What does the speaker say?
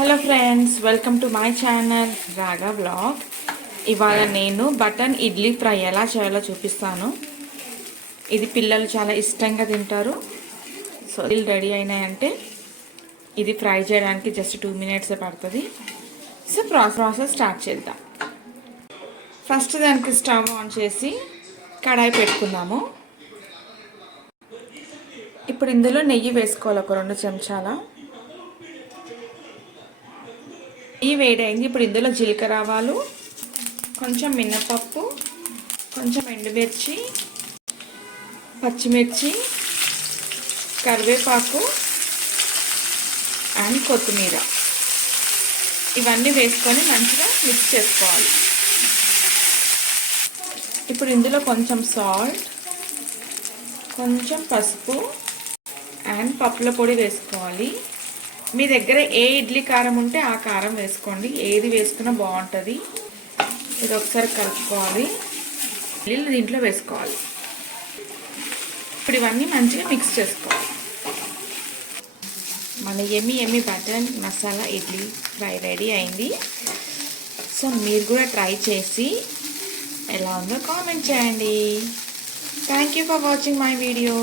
Hello friends, welcome to my channel రాగా blog. ఇవాళ నేను బటన్ ఇడ్లీ ఫ్రై ఎలా చేయాలో చూపిస్తాను. ఇది పిల్లలు చాలా ఇష్టంగా తింటారు. సో ఇడ్లీ రెడీ అయినాయంటే ఇది ఫ్రై చేయడానికి జస్ట్ 2 minutes పడుతుంది. సో ప్రాసెస్ స్టార్ట్ చేద్దాం. ఫస్ట్ దానికి స్టవ్ ఆన్ చేసి కడాయి పెట్టుకుందాము. ఇప్పుడు ఇందులో నెయ్యి వేసుకోవాలి, ఒక 2 చెంచాల. నెయ్యి వేడైంది. ఇప్పుడు ఇందులో జీలకర్ర ఆవాలు, కొంచెం మినపప్పు, కొంచెం ఎండుమిర్చి, పచ్చిమిర్చి, కరివేపాకు అండ్ కొత్తిమీర ఇవన్నీ వేసుకొని మంచిగా మిక్స్ చేసుకోవాలి. ఇప్పుడు ఇందులో కొంచెం సాల్ట్, కొంచెం పసుపు అండ్ పప్పుల పొడి వేసుకోవాలి. మీ దగ్గర ఏ ఇడ్లీ కారం ఉంటే ఆ కారం వేసుకోండి, ఏది వేసుకున్నా బాగుంటుంది. ఇది ఒకసారి కలుపుకోవాలి, దీంట్లో వేసుకోవాలి. ఇప్పుడు ఇవన్నీ మంచిగా మిక్స్ చేసుకోవాలి. మన ఎమ్మి button masala idli fry ready అయింది. సో మీరు కూడా ట్రై చేసి ఎలా ఉందో కామెంట్ చేయండి. Thank you for watching my video.